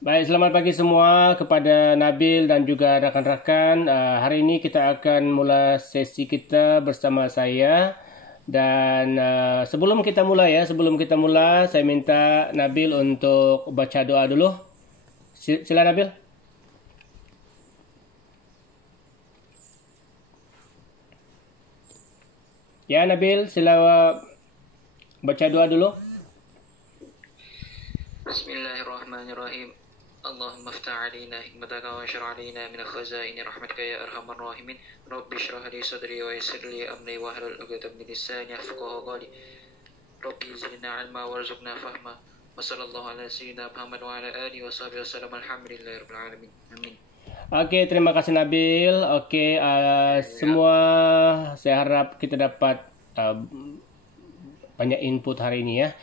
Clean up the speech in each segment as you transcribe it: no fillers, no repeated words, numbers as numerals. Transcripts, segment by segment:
Baik, selamat pagi semua kepada Nabil dan juga rakan-rakan. Hari ini kita akan mula sesi kita bersama saya. Dan sebelum kita mula, saya minta Nabil untuk baca doa dulu. Sila Nabil. Ya Nabil, sila baca doa dulu. Bismillahirrahmanirrahim. اللهم افتح علينا حكمتك وانشر علينا من خزائن رحمتك يا ارحم الراحمين رب اشرح لي صدري ويسر لي امري واحلل عقدة من لساني يفقهوا قولي رب زدنا علما وارزقنا فهما وصلى الله على سيدنا محمد وعلى اله وصحبه وسلم الحمد لله رب العالمين امين. Oke, terima kasih Nabil. Oke, semua saya harap kita dapat banyak input hari ini ya.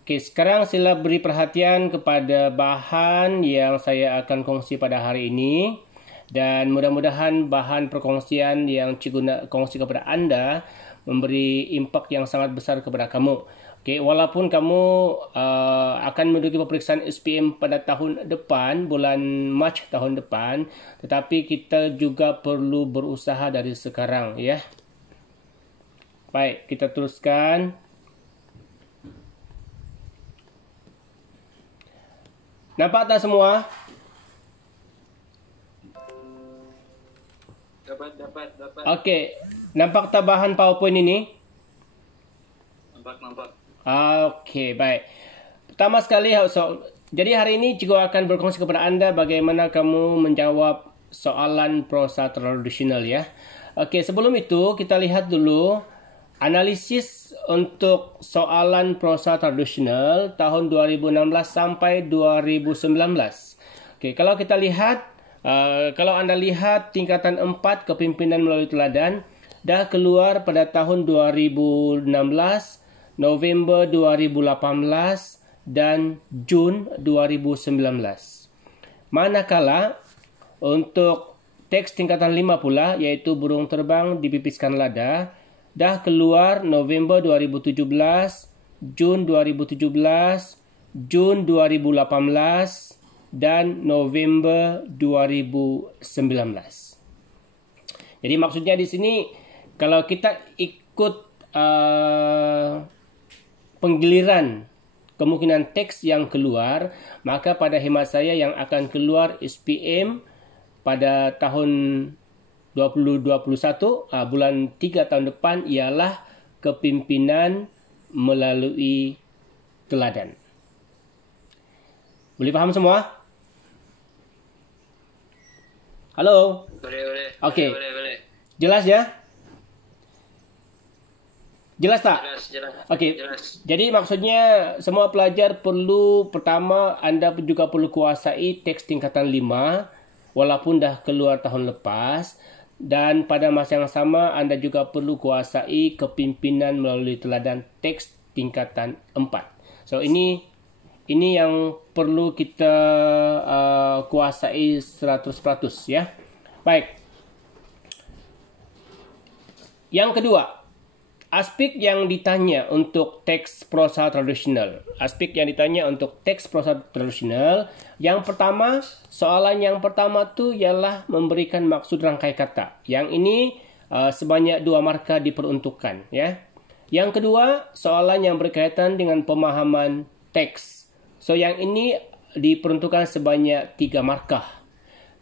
Oke, sekarang sila beri perhatian kepada bahan yang saya akan kongsi pada hari ini. Dan mudah-mudahan bahan perkongsian yang cikgu kongsi kepada Anda memberi impak yang sangat besar kepada kamu. Oke, walaupun kamu akan menduduki peperiksaan SPM pada tahun depan, bulan Mac tahun depan, tetapi kita juga perlu berusaha dari sekarang ya. Baik, kita teruskan. Nampak tak semua? Dapat. Okey, nampak tak bahan PowerPoint ini? Nampak. Okey, baik. Pertama sekali, jadi hari ini cikgu akan berkongsi kepada anda bagaimana kamu menjawab soalan prosa tradisional ya. Okey, sebelum itu kita lihat dulu analisis untuk soalan prosa tradisional tahun 2016 sampai 2019. Okey, kalau kita lihat, kalau anda lihat tingkatan 4 kepimpinan melalui teladan dah keluar pada tahun 2016, November 2018 dan Jun 2019. Manakala untuk teks tingkatan 5 pula, iaitu burung terbang dipipiskan lada, dah keluar November 2017, Jun 2017, Jun 2018 dan November 2019. Jadi maksudnya di sini kalau kita ikut penggiliran kemungkinan teks yang keluar, maka pada hemat saya yang akan keluar SPM pada tahun 2021 bulan 3 tahun depan ialah kepimpinan melalui teladan. Boleh faham semua? Halo? Boleh. Okey. Boleh. Jelas ya? Jelas tak? Jelas. Okey. Jelas. Jadi maksudnya semua pelajar perlu, pertama anda juga perlu kuasai teks tingkatan 5 walaupun dah keluar tahun lepas. Dan pada masa yang sama, anda juga perlu kuasai kepimpinan melalui teladan teks tingkatan 4. So, ini yang perlu kita kuasai 100% ya. Baik. Yang kedua, aspek yang ditanya untuk teks prosa tradisional. Yang pertama, soalan yang pertama tu ialah memberikan maksud rangkai kata. Yang ini sebanyak 2 markah diperuntukkan ya. Yang kedua, soalan yang berkaitan dengan pemahaman teks. So yang ini diperuntukkan sebanyak 3 markah.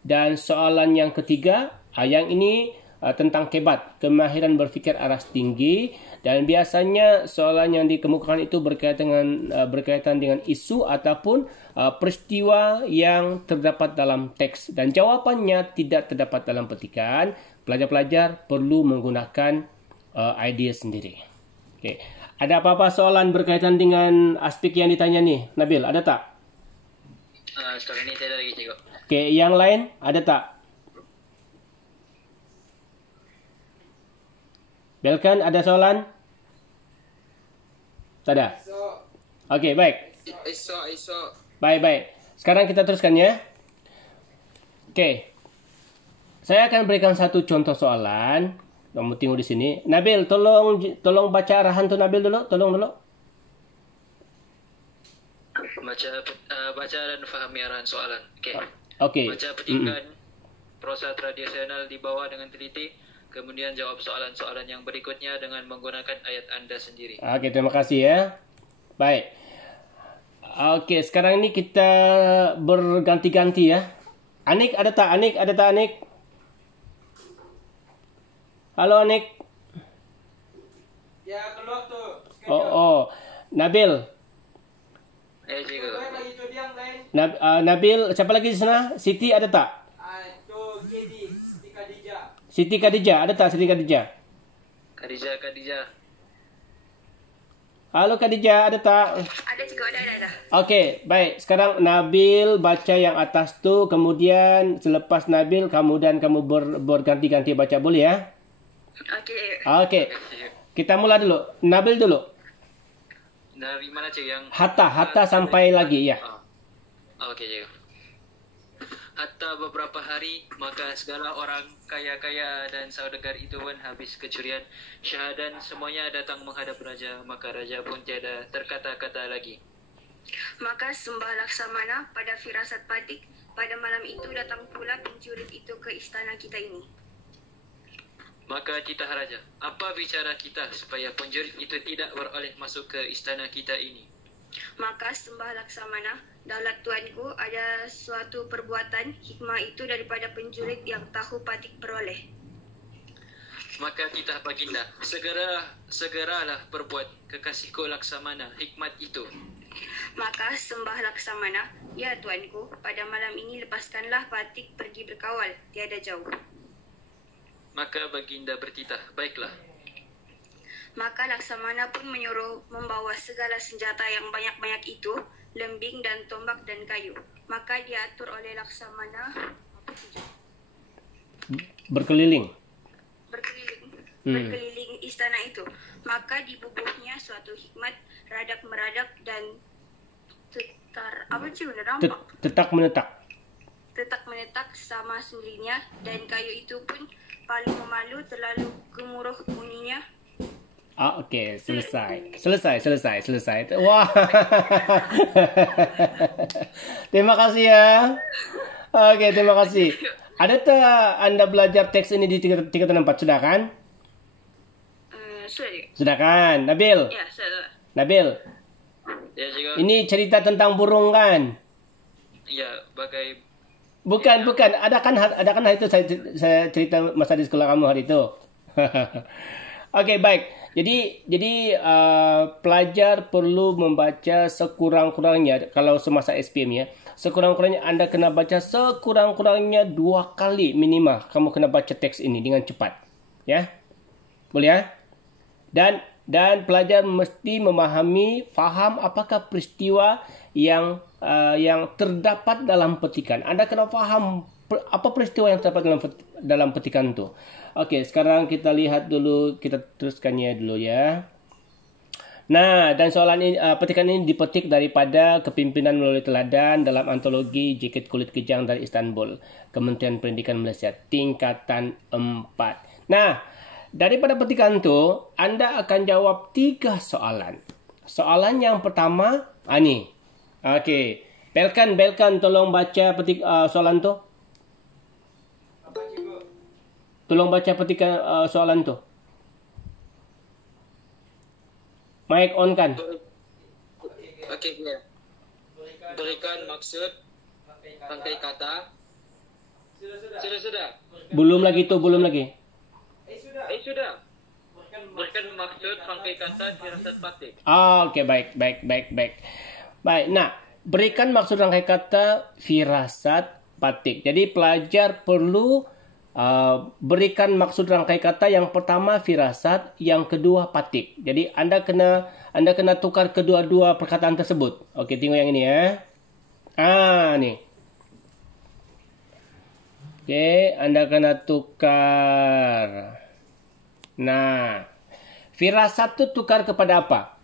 Dan soalan yang ketiga, yang ini tentang kebat, kemahiran berfikir aras tinggi, dan biasanya soalan yang dikemukakan itu berkaitan dengan isu ataupun peristiwa yang terdapat dalam teks, dan jawapannya tidak terdapat dalam petikan. Pelajar-pelajar perlu menggunakan idea sendiri. Okey. Ada apa-apa soalan berkaitan dengan aspek yang ditanya ni, Nabil? Ada tak? Sekarang ini saya lagi cikgu. Okey, yang lain ada tak? Belkan, ada soalan? Tak ada? Okey, baik. Esok. Baik. Sekarang kita teruskan ya. Okey. Saya akan berikan satu contoh soalan. Kamu tengok di sini. Nabil, tolong baca arahan tu Nabil dulu. Tolong dulu. Baca dan fahami arahan soalan. Okey. Baca petikan prosa tradisional di bawah dengan teliti, kemudian jawab soalan-soalan yang berikutnya dengan menggunakan ayat Anda sendiri. Okey, terima kasih ya. Baik. Okey, sekarang ini kita berganti-ganti ya. Anik ada tak? Anik? Halo Anik. Ya, keluar tuh. Oh. Nabil. Cikgu. Lagi tu dia yang lain. Nabil, siapa lagi di sana? Siti ada tak? Tu KD, Siti Khadijah. Siti Khadijah, ada tak Siti Khadijah? Khadijah. Halo Khadijah, ada tak? Ada cikgu, ada. Okey, baik. Sekarang Nabil baca yang atas tu, kemudian selepas Nabil kamu berganti-ganti baca, boleh ya? Okey. Okey. Kita mula dulu. Nabil dulu. Dari mana cikgu yang Hatta sampai lagi ya. Okey cikgu. Hatta beberapa hari, maka segala orang kaya-kaya dan saudagar itu pun habis kecurian. Syah dan semuanya datang menghadap raja, maka raja pun tiada terkata-kata lagi. Maka sembah Laksamana pada firasat patik, pada malam itu datang pula penjurit itu ke istana kita ini. Maka titah raja, apa bicara kita supaya penjurit itu tidak beroleh masuk ke istana kita ini? Maka sembah Laksamana, daulat tuanku, ada suatu perbuatan hikmah itu daripada penjurit yang tahu patik beroleh. Maka titah baginda, segeralah perbuat kekasihku Laksamana hikmat itu. Maka sembah Laksamana, ya tuanku, pada malam ini lepaskanlah patik pergi berkawal, tiada jauh. Maka baginda bertitah, baiklah. Maka Laksamana pun menyuruh membawa segala senjata yang banyak-banyak itu, lembing dan tombak dan kayu. Maka diatur oleh Laksamana Berkeliling. berkeliling istana itu. Maka dibubuhnya suatu hikmat radak-meradak dan Tetak menetak. Tetak menetak sama sendirinya, dan kayu itu pun paling memalu, terlalu gemuruh bunyinya. Okey, selesai. Wah. Terima kasih ya. Okey, terima kasih. Ada tak anda belajar teks ini di tingkatan 4 sudah kan? Sudah. Sudah kan? Nabil. Ya, sudah. Nabil. Ya cikgu. Ini cerita tentang burung kan? Ya, bagai Bukan. Ada kan hari itu saya cerita masa di sekolah kamu hari itu. Okey, baik. Jadi pelajar perlu membaca sekurang-kurangnya kalau semasa SPM ya. Sekurang-kurangnya anda kena baca sekurang-kurangnya 2 kali minimal. Kamu kena baca teks ini dengan cepat. Ya. Boleh ya? Dan pelajar mesti faham apakah peristiwa yang terdapat dalam petikan. Anda kena faham apa peristiwa yang terdapat dalam petikan itu. Okey, sekarang kita lihat dulu, kita teruskannya dulu ya. Nah, dan soalan ini, petikan ini dipetik daripada Kepimpinan Melalui Teladan dalam antologi Jaket Kulit Kejang dari Istanbul, Kementerian Pendidikan Malaysia, tingkatan 4. Nah, daripada petikan itu, anda akan jawab 3 soalan. Soalan yang pertama, ni. Okey, Belkan, tolong baca soalan tu. Apa cikgu? Tolong baca petikan soalan tu. Mic on kan? Okey, ya. Berikan maksud rangkai kata. Sudah. Belum lagi. Sudah. Berikan maksud rangkai kata firasat patik. Okey, baik. Baik, nah, berikan maksud rangkai kata firasat patik. Jadi pelajar perlu berikan maksud rangkai kata. Yang pertama firasat, yang kedua patik. Jadi anda kena tukar kedua-dua perkataan tersebut. Okey, tengok yang ini ya. Ni. Okey, anda kena tukar. Nah, firasat tu tukar kepada apa?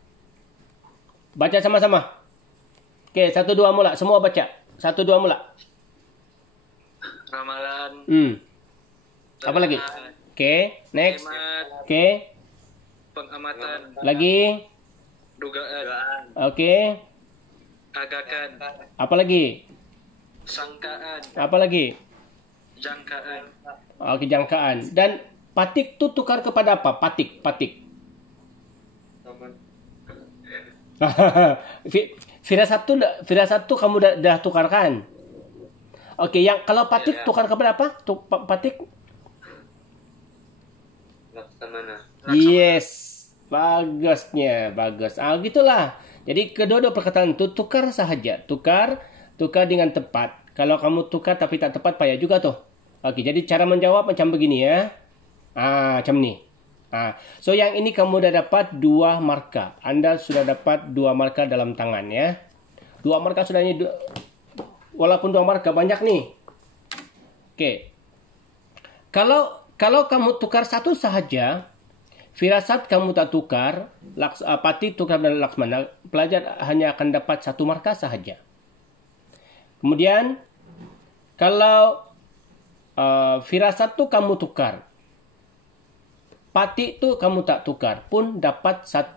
Baca sama-sama. Okey, 1 2 mula. Semua baca. 1 2 mula. Ramalan. Apa lagi? Okey, next. Okey. Pengamatan. Lagi. Dugaan. Okey. agakan, Apalagi? sangkaan, Apalagi? jangkaan, Oke, jangkaan. Dan patik tuh tukar kepada apa? Patik. Firasat tuh kamu dah tukarkan. Oke, yang kalau patik tukar kepada apa? Patik? Laksamana. Yes, bagus. Gitulah. Jadi kedua-dua perkataan itu tukar sahaja, tukar dengan tepat. Kalau kamu tukar tapi tak tepat payah juga tuh. Oke, jadi cara menjawab macam begini ya. Macam ni. So yang ini kamu dah dapat 2 markah. Anda sudah dapat 2 markah dalam tangan ya. 2 markah sudah ini. Walaupun 2 markah banyak nih. Oke. Kalau kamu tukar satu sahaja, firasat kamu tak tukar, pati tukar dan laksmana, pelajar hanya akan dapat 1 markah sahaja. Kemudian kalau firasat tu kamu tukar, pati tu kamu tak tukar, pun dapat 1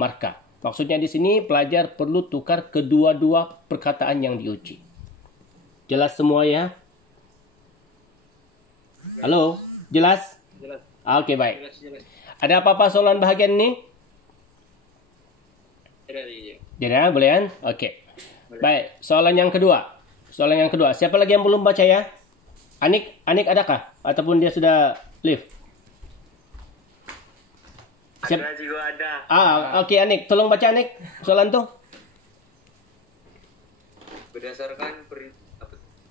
markah. Maksudnya di sini pelajar perlu tukar kedua-dua perkataan yang diuji. Jelas semua ya? Halo? Jelas? Jelas. Oke, baik. Jelas. Ada apa-apa soalan bahagian ini? Tidak, boleh kan? Oke. Baik, soalan yang kedua. Siapa lagi yang belum baca ya? Anik adakah? Ataupun dia sudah leave? Ada juga ada. Oke, Anik. Tolong baca, Anik. Soalan tuh.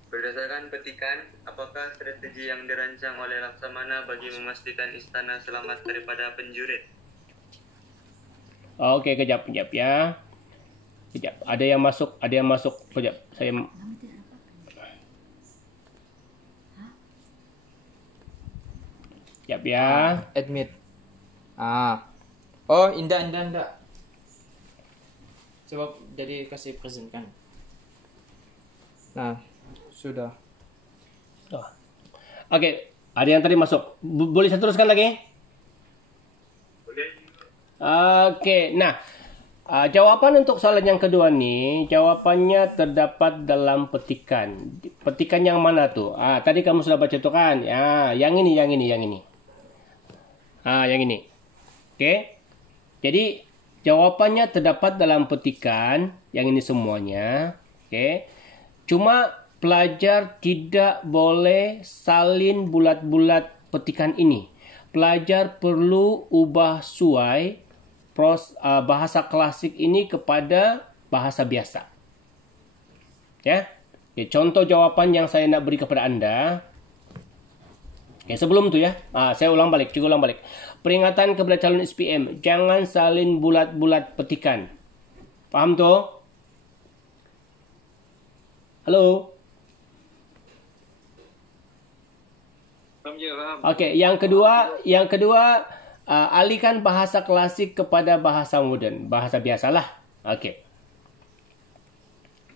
Berdasarkan petikan, apakah strategi yang dirancang oleh Laksamana bagi memastikan istana selamat daripada penjurit? Oke, kejap ya. Kejap. Ada yang masuk. Kejap. Saya Kejap ya. Admit. Oh, indah. Coba jadi kasih present kan. Nah, sudah. Oke, ada yang tadi masuk. Boleh saya teruskan lagi? Boleh. Oke, nah jawapan untuk soalan yang kedua nih, jawabannya terdapat dalam petikan. Petikan yang mana tuh? Tadi kamu sudah baca tuh kan? Ya, yang ini. Yang ini. Oke. Jadi jawabannya terdapat dalam petikan yang ini semuanya. Oke. Cuma pelajar tidak boleh salin bulat-bulat petikan ini. Pelajar perlu ubah suai bahasa klasik ini kepada bahasa biasa. Ya. Oke, contoh jawaban yang saya nak beri kepada Anda. Oke, sebelum itu ya. Saya ulang balik. Peringatan kepada calon SPM, jangan salin bulat-bulat petikan. Paham tuh? Halo? Oke, yang kedua alihkan bahasa klasik kepada bahasa modern, bahasa biasalah. Oke.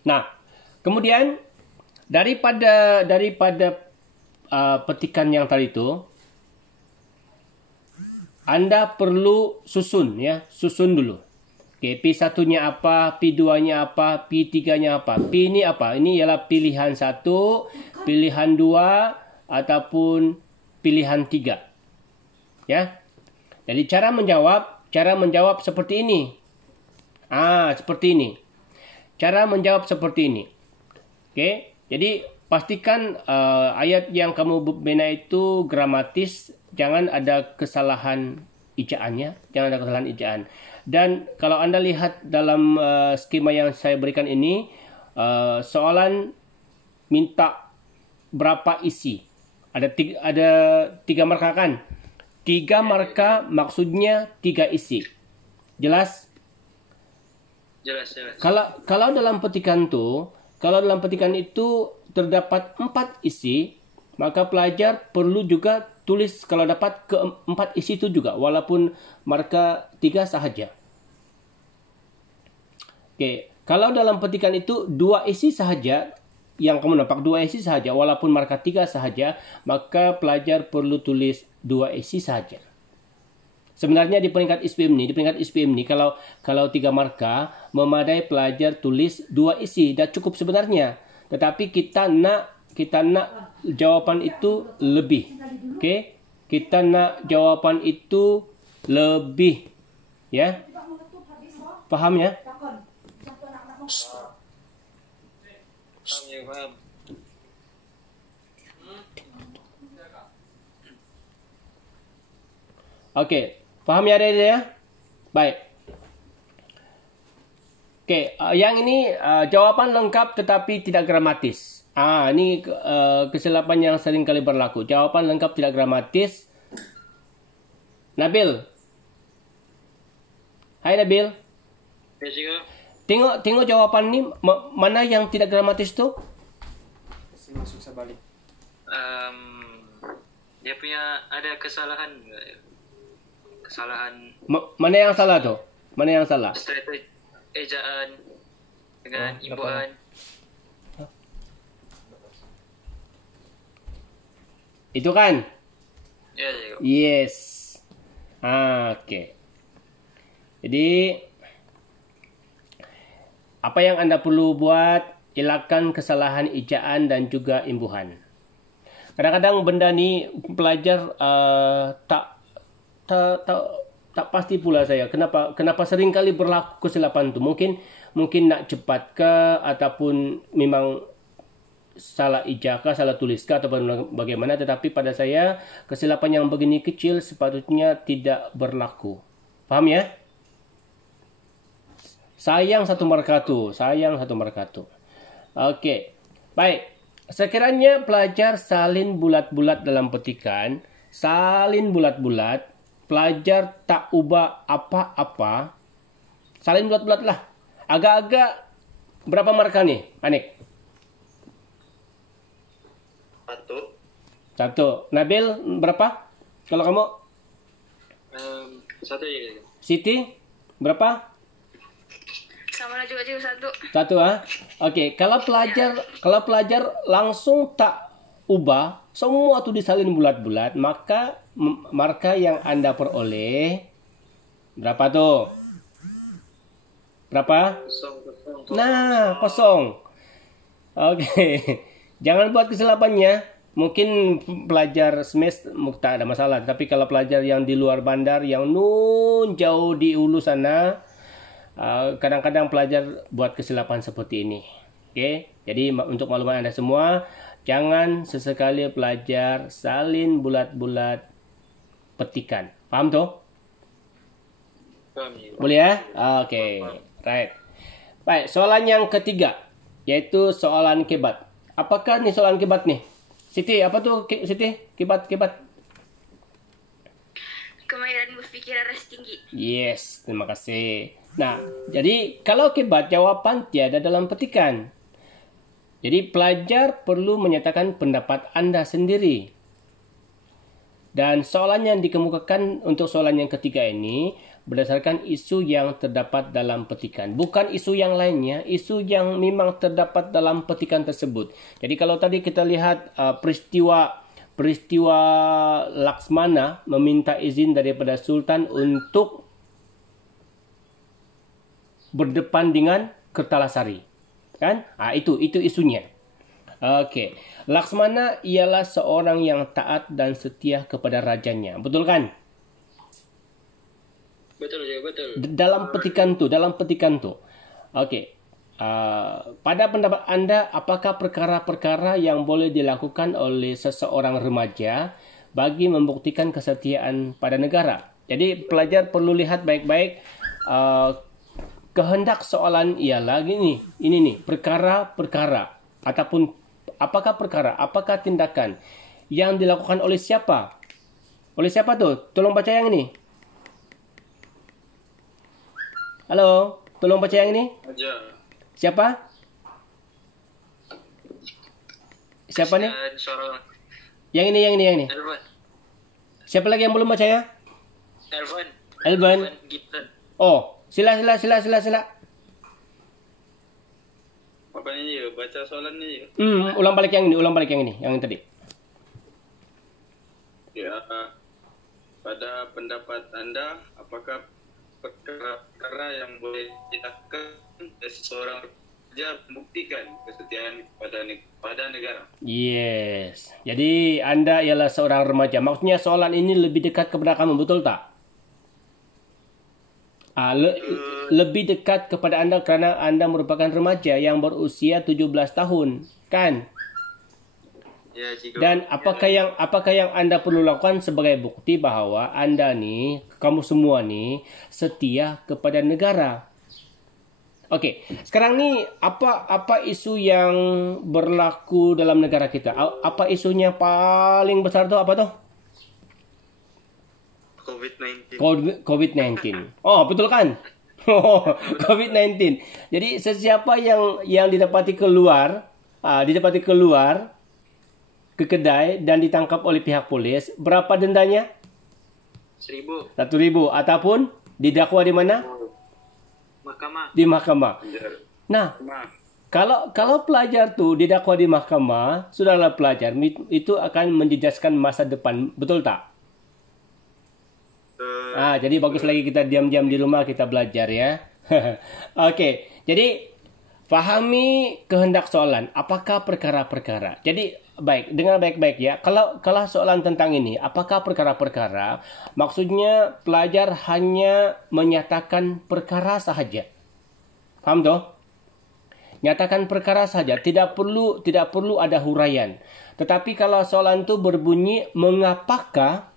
Nah, kemudian daripada petikan yang tadi itu, Anda perlu susun dulu. Oke, P1-nya apa, P2-nya apa, P3-nya apa. P ini apa? Ini ialah pilihan 1, pilihan 2, ataupun pilihan 3. Ya. Jadi cara menjawab seperti ini. Seperti ini. Cara menjawab seperti ini. Oke. Jadi pastikan ayat yang kamu bina itu gramatis, jangan ada kesalahan ejaannya, Dan kalau Anda lihat dalam skema yang saya berikan ini, soalan minta berapa isi. Ada 3 markah kan? 3 markah maksudnya 3 isi. Jelas? Jelas. Kalau dalam petikan itu terdapat 4 isi, maka pelajar perlu juga tulis kalau dapat ke-4 isi itu juga, walaupun markah 3 sahaja. Oke, kalau dalam petikan itu 2 isi sahaja, yang kamu nampak 2 isi sahaja, walaupun markah 3 sahaja, maka pelajar perlu tulis 2 isi sahaja. Sebenarnya di peringkat SPM ni kalau 3 markah memadai pelajar tulis 2 isi dah cukup sebenarnya. Tetapi kita nak jawapan itu lebih. Okey? Kita nak jawapan itu lebih. Ya? Faham ya? Faham ya, faham. Okey. Faham ya adik-adik ya? Baik. Okey, yang ini jawapan lengkap tetapi tidak gramatis. Ini kesilapan yang sering kali berlaku. Jawapan lengkap tidak gramatis. Nabil. Hai Nabil. Ya, cikgu. Tengok jawapan ni mana yang tidak gramatis tu? Kasih masuk sebalik. Dia punya ada kesalahan Mana yang salah tu? Mana yang salah? strategi ejaan dengan imbuhan. Itu kan? Ya, cikgu. Yes. Okey. Jadi apa yang anda perlu buat, elakkan kesalahan ejaan dan juga imbuhan. Kadang-kadang benda ni pelajar tak pasti pula saya. Kenapa sering kali berlaku kesilapan tu? Mungkin nak cepat ke ataupun memang salah ijah kah, salah tulis kah ataupun bagaimana, tetapi pada saya kesilapan yang begini kecil sepatutnya tidak berlaku. Faham ya? Sayang satu markah tu. Okey. Baik. Sekiranya pelajar salin bulat-bulat dalam petikan, pelajar tak ubah apa-apa, salin bulat-bulat lah. Agak-agak berapa markah ni, Anik? 1. Nabil, berapa? Kalau kamu? 1 je, cikgu. Siti, berapa? Sama lah juga cikgu, 1. 1 Okey, kalau pelajar langsung tak ubah, semua tu disalin bulat-bulat, maka markah yang anda peroleh berapa tu? Berapa? Nah, kosong. Okey. Jangan buat kesilapannya. Mungkin pelajar SMES tak ada masalah, tapi kalau pelajar yang di luar bandar, yang jauh di ulu sana, kadang-kadang pelajar buat kesilapan seperti ini. Okey, jadi untuk maklumat anda semua, jangan sesekali pelajar salin bulat-bulat petikan. Faham tu? Faham, cikgu. Boleh ya? Okey, right. Baik, soalan yang ketiga, iaitu soalan kebat. Apakah ni soalan kebat ni? Siti, apa tu Siti? Kebat. Kemahiran berfikir aras tinggi. Yes, terima kasih. Nah, jadi kalau kebat jawapan tiada dalam petikan. Jadi pelajar perlu menyatakan pendapat anda sendiri. Dan soalan yang dikemukakan untuk soalan yang ketiga ini berdasarkan isu yang terdapat dalam petikan. Bukan isu yang lainnya, isu yang memang terdapat dalam petikan tersebut. Jadi kalau tadi kita lihat peristiwa Laksmana meminta izin daripada Sultan untuk berdepan dengan Kertalasari. Kan? Itu isunya. Okey. Laksmana ialah seorang yang taat dan setia kepada rajanya. Betul kan? Betul, cikgu, betul. Dalam petikan tu. Okey. Pada pendapat anda, apakah perkara-perkara yang boleh dilakukan oleh seseorang remaja bagi membuktikan kesetiaan pada negara? Jadi pelajar perlu lihat baik-baik. Kehendak soalan ialah gini. Ini nih, perkara-perkara ataupun apakah perkara, apakah tindakan yang dilakukan oleh siapa? Oleh siapa tu? Tolong baca yang ini. Halo, tolong baca yang ini. Siapa? Siapa ni? Yang ini. Elvan. Siapa lagi yang belum baca ya? Elvan. Gibson. Oh, sila. Apa ni je? Baca soalan ni je. Ulang balik yang ini, yang tadi. Ya. pada pendapat Anda, apakah perkara yang boleh dilakukan seseorang remaja membuktikan kesetiaan pada negara? Yes. Jadi Anda ialah seorang remaja. Maksudnya soalan ini lebih dekat kepada kamu, betul tak? Lebih dekat kepada Anda kerana Anda merupakan remaja yang berusia 17 tahun, kan? Ya, cikgu. Dan apakah yang Anda perlu lakukan sebagai bukti bahawa Anda ni, kamu semua ni setia kepada negara? Okey, sekarang ni apa isu yang berlaku dalam negara kita? Apa isunya paling besar tu, apa tu? COVID-19. COVID-19. Oh, betul kan? COVID-19. Jadi sesiapa yang didapati keluar ke kedai dan ditangkap oleh pihak polis, berapa dendanya? 1,000. 1,000 ataupun didakwa di mana? Mahkamah. Di mahkamah. Nah, kalau pelajar tu didakwa di mahkamah, sudahlah pelajar, itu akan menjejaskan masa depan, betul tak? Jadi bagus lagi kita diam-diam di rumah kita belajar ya. Okey, jadi fahami kehendak soalan, apakah perkara-perkara. Jadi baik, dengar baik-baik ya. Kalau soalan tentang ini, apakah perkara-perkara, maksudnya pelajar hanya menyatakan perkara sahaja. Faham tu? Nyatakan perkara saja, tidak perlu ada huraian. Tetapi kalau soalan tu berbunyi mengapakah,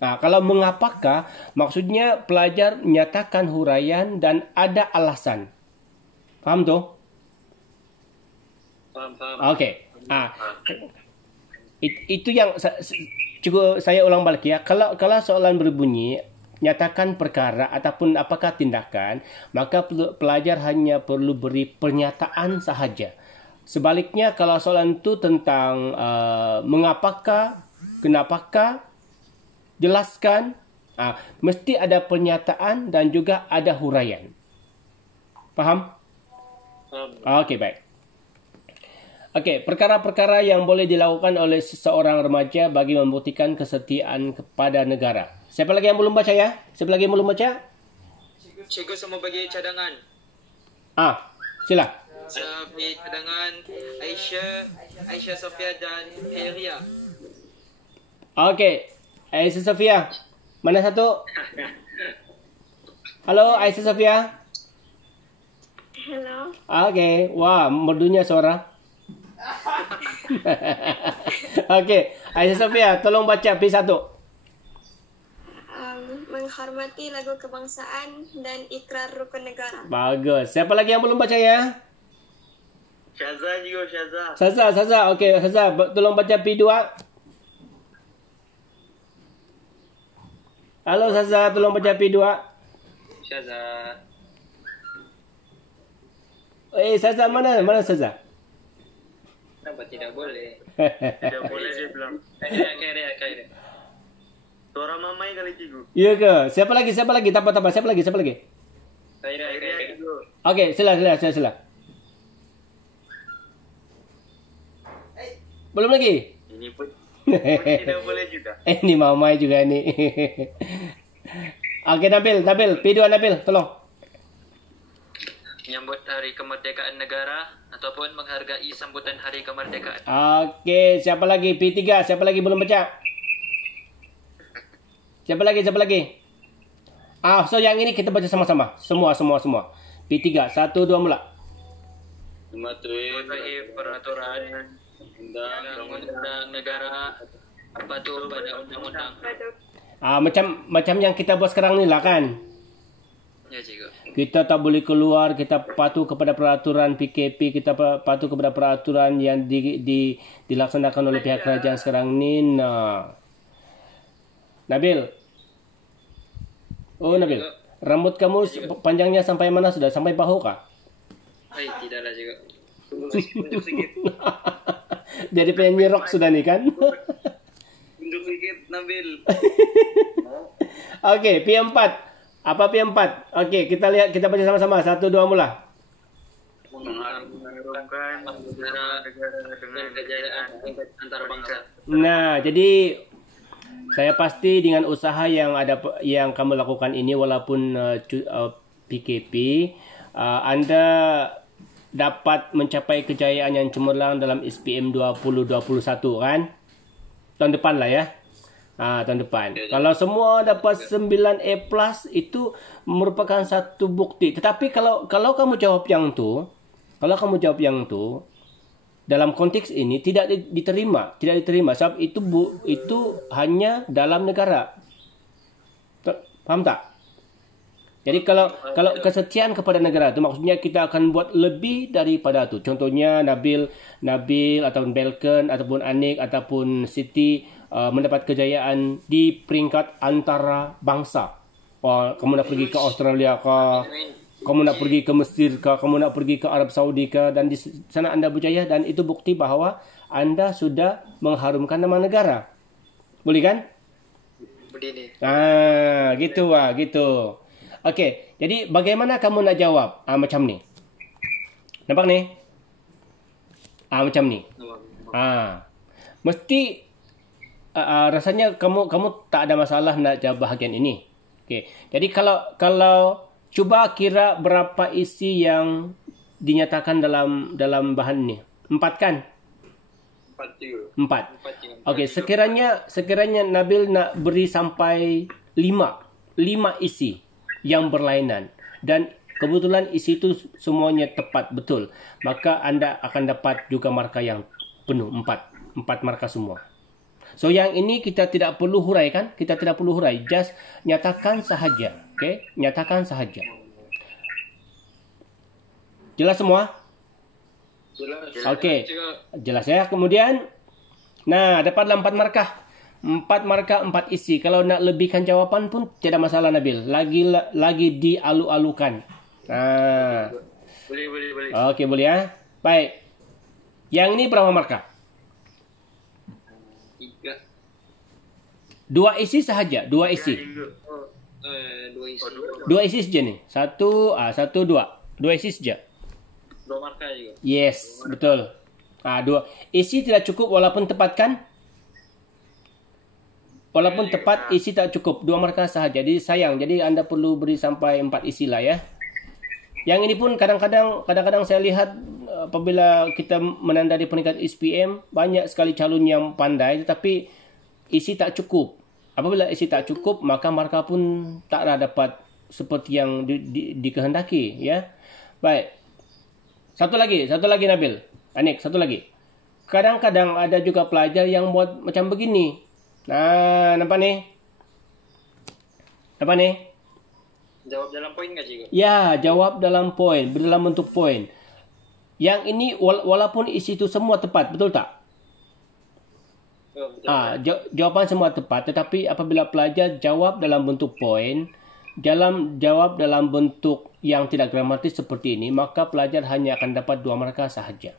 kalau mengapakah, maksudnya pelajar menyatakan huraian dan ada alasan. Faham tu? Faham. Okey. Itu yang cuba saya ulang balik ya. Kalau soalan berbunyi nyatakan perkara ataupun apakah tindakan, maka pelajar hanya perlu beri pernyataan sahaja. Sebaliknya kalau soalan itu tentang mengapakah, kenapakah, jelaskan, mesti ada pernyataan dan juga ada huraian. Faham? Okey, baik. Okey, perkara-perkara yang boleh dilakukan oleh seseorang remaja bagi membuktikan kesetiaan kepada negara. Siapa lagi yang belum baca ya? Siapa lagi yang belum baca? Cikgu semua bagi cadangan. Sila. Saya bagi cadangan Aisyah Sofia dan Heria. Okey. Aisyah Sofia. Mana satu? Halo Aisyah Sofia. Hello. Okey. Wah, merdunya suara. Okey. Aisyah Sofia, tolong baca P1. Menghormati lagu kebangsaan dan ikrar rukun negara. Bagus. Siapa lagi yang belum baca ya? Syaza juga, Syaza. Saza. Okey, Saza, tolong baca P2. Halo Saza, tolong baca P2. Syaza. Saza mana Saza? Kenapa tidak boleh? Tidak boleh dia bilang. Kaya. Suara mamai kali, cikgu. Ya ke? Siapa lagi? Tak apa. Siapa lagi? Kaya. Okey, sila. Belum lagi? Ini pun tidak boleh juga. Ini mamai juga ni. Okey, Nabil, P2 Nabil, tolong. Menyambut Hari Kemerdekaan Negara ataupun menghargai sambutan Hari Kemerdekaan. Okey, siapa lagi? P3, siapa lagi belum baca? Siapa lagi? So yang ini kita baca sama-sama. Semua. P3, 1, 2 mula. Mematuhi peraturan undang-undang negara, patuh pada undang-undang. Macam yang kita buat sekarang ni lah kan? Ya, cikgu. Kita tak boleh keluar, kita patuh kepada peraturan PKP, kita patuh kepada peraturan yang dilaksanakan oleh pihak kerajaan sekarang ni. Nabil. Nabil. Rambut kamu panjangnya sampai mana sudah? Sampai bahu kah? Tidaklah, cikgu. Tunjuk sikit. Jadi penyanyi rock sudah nih kan? Tunjuk sikit, Nabil. Okey, P4. Apa P4? Okey, kita lihat, kita baca sama-sama. 1, 2 mula. Mengharumkan negara dengan kejayaan antar bangsa. Nah, jadi Saya pasti dengan usaha yang kamu lakukan ini, walaupun PKP, Anda dapat mencapai kejayaan yang cemerlang dalam SPM 2021 kan? Tahun depan lah ya. Tahun depan. Kalau semua dapat 9 A+, itu merupakan satu bukti. Tetapi kalau kamu jawab yang tu, dalam konteks ini tidak diterima sebab itu hanya dalam negara. Faham tak? Jadi kalau kesetiaan kepada negara itu maksudnya kita akan buat lebih daripada itu. Contohnya Nabil ataupun Belkan ataupun Anik ataupun Siti mendapat kejayaan di peringkat antara bangsa. Kamu nak pergi ke Australia ke, kamu nak pergi ke Mesir ke, kamu nak pergi ke Arab Saudi ke, dan di sana Anda berjaya, dan itu bukti bahawa Anda sudah mengharumkan nama negara. Boleh kan? Boleh ni. Gitu. Okey, jadi bagaimana kamu nak jawab? Macam ni. Nampak ni? Macam ni. Mesti rasanya kamu tak ada masalah nak jawab bahagian ini. Okey. Jadi kalau cuba kira berapa isi yang dinyatakan dalam bahan ni? 4 kan? 4. Okey, sekiranya Nabil nak beri sampai 5 isi yang berlainan dan kebetulan isi itu semuanya tepat betul, maka Anda akan dapat juga markah yang penuh, 4 markah semua. So yang ini kita tidak perlu huraikan, just nyatakan sahaja. Okey, nyatakan sahaja. Jelas semua? Jelas. Okey. Jelas ya. Kemudian dapatlah 4 markah. 4 markah, 4 isi. Kalau nak lebihkan jawapan pun tidak masalah Nabil. Lagi dialu-alukan. Boleh. Okey, boleh ya. Baik. Yang ini berapa markah? 3. 2 isi sahaja. 2 isi. 2 isi saja ni. 1, 2. 2 isi saja. 2 markah juga. Yes, betul. 2. Isi tidak cukup walaupun tepat kan? Walaupun tepat, isi tak cukup. 2 markah sahaja. Jadi sayang. Jadi Anda perlu beri sampai 4 isi lah ya. Yang ini pun kadang-kadang saya lihat apabila kita menandai peringkat SPM, banyak sekali calon yang pandai tetapi isi tak cukup. Apabila isi tak cukup, maka markah pun taklah dapat seperti yang dikehendaki ya. Baik. Satu lagi Nabil. Anik, satu lagi. Kadang-kadang ada juga pelajar yang buat macam begini. Nampak ni? Jawab dalam poin ke cikgu? Ya, jawab dalam poin, dalam bentuk poin. Yang ini walaupun isi itu semua tepat, betul tak? Betul. Jawapan semua tepat, tetapi apabila pelajar jawab dalam bentuk poin, jawab dalam bentuk yang tidak gramatis seperti ini, maka pelajar hanya akan dapat 2 markah sahaja.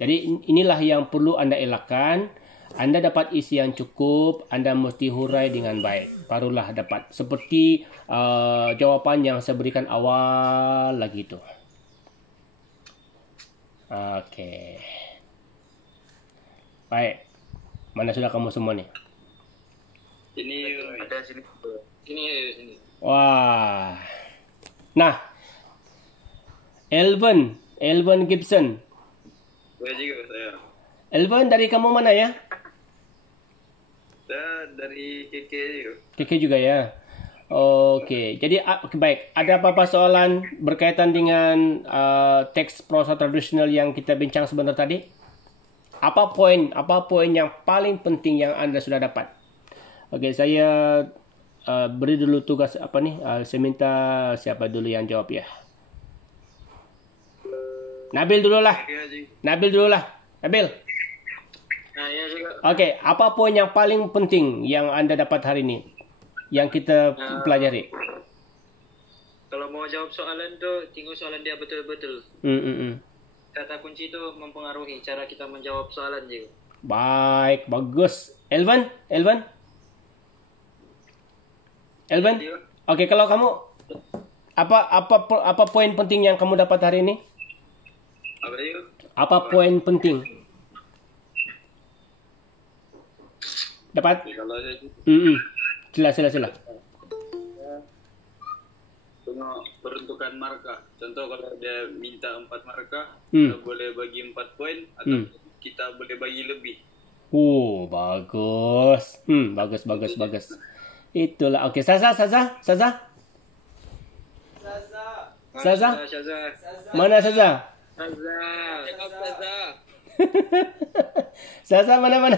Jadi inilah yang perlu Anda elakkan. Anda dapat isi yang cukup, Anda mesti hurai dengan baik. Barulah dapat. Seperti jawapan yang saya berikan awal lagi tu. Okey. Baik. Mana sudah kamu semua ni? Ini ada sini. Sini. Wah. Nah. Elvin Gibson. Boleh juga saya. Elvin dari kamu mana ya? Saya dari KK juga. KK juga ya. Okey. Jadi baik. Ada apa-apa soalan berkaitan dengan teks prosa tradisional yang kita bincang sebentar tadi? Apa poin yang paling penting yang Anda sudah dapat? Okey, saya beri dulu tugas saya minta siapa dulu yang jawab ya. Nabil dululah. Nabil. Ya juga. Okey, apa poin yang paling penting yang Anda dapat hari ini? Yang kita pelajari. Kalau mau jawab soalan tu, tengok soalan dia betul-betul. Kata kunci tu mempengaruhi cara kita menjawab soalan je. Baik, bagus. Elvin? Okey, kalau kamu apa poin penting yang kamu dapat hari ini? Apa dia? Apa poin penting? Dapat? Kalau saya Sila. tengok peruntukan markah. Contoh kalau dia minta 4 markah, Hmm. kita boleh bagi 4 poin atau kita boleh bagi lebih. Oh, bagus. Bagus. Itulah. Okey, Saza. Zaza. Saza? Syazah. Mana Saza? Cakap Syazah. Saza mana?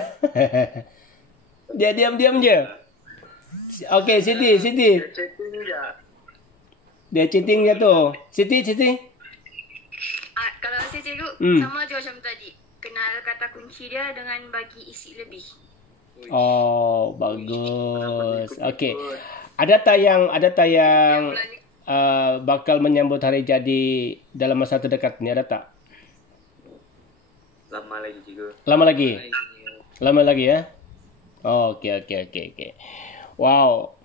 Dia diam je. Okey, Siti. Chatting je. Dia cheating je tu. Siti. Kalau saya cikgu, sama je macam tadi. Kenal kata kunci dia dengan bagi isi lebih. Oh, bagus. Okey. Ada tayang bakal menyambut hari jadi dalam masa terdekat ni, ada tak? Lama lagi juga. Lama lagi ya? Oh, okey. Wow.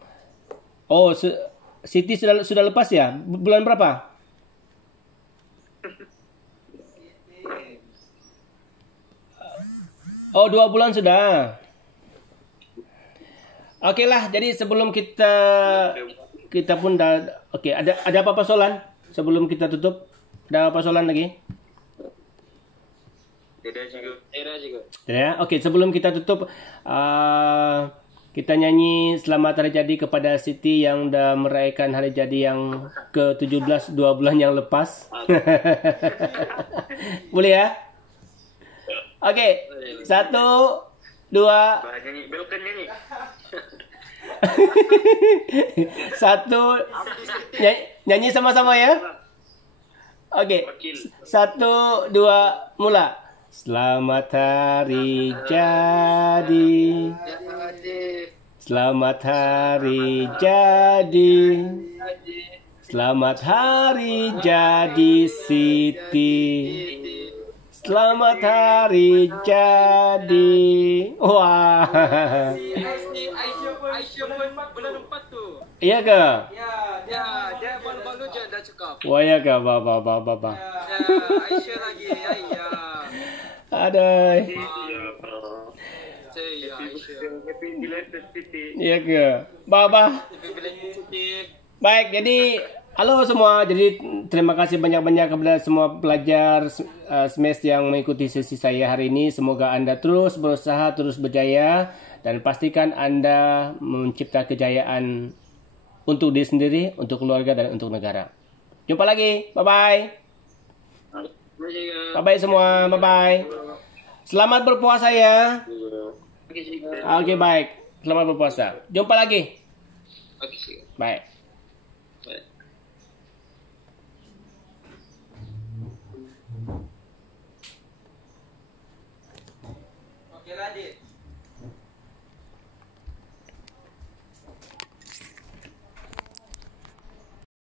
Oh, Siti sudah lepas ya? Bulan berapa? Oh, 2 bulan sudah. Okeylah, jadi sebelum kita pun dah okey, ada apa-apa soalan sebelum kita tutup? Ada apa soalan lagi? Tidak juga. Ya, okey, sebelum kita tutup kita nyanyi selamat hari jadi kepada Siti yang dah merayakan hari jadi yang ke-17 2 bulan yang lepas. Boleh ya? Okey. 1 2 Nyanyi, belkan nyanyi. 1 nyanyi sama-sama ya. Okey. 1 2 mula. Selamat hari jadi. Selamat hari jadi. Selamat hari jadi Siti. Selamat hari jadi. Wah. Aisyah pun bulan 4 tu. Iya ke? Ya, dia baru-baru je dah cakap. Wah, ya ke? Ba. Ya, Aisyah lagi. Ya. Aduh. Saya Aisyah. Happy belated Siti. Iya ke? Ba. Happy belated Siti. Baik, jadi halo semua. Jadi terima kasih banyak-banyak kepada semua pelajar SMES yang mengikuti sesi saya hari ini. Semoga anda terus berusaha, terus berjaya dan pastikan anda mencipta kejayaan untuk diri sendiri, untuk keluarga dan untuk negara. Jumpa lagi. Bye-bye. Bye-bye semua. Bye-bye. Selamat berpuasa ya. Oke, baik. Selamat berpuasa. Jumpa lagi. Okey. Baik.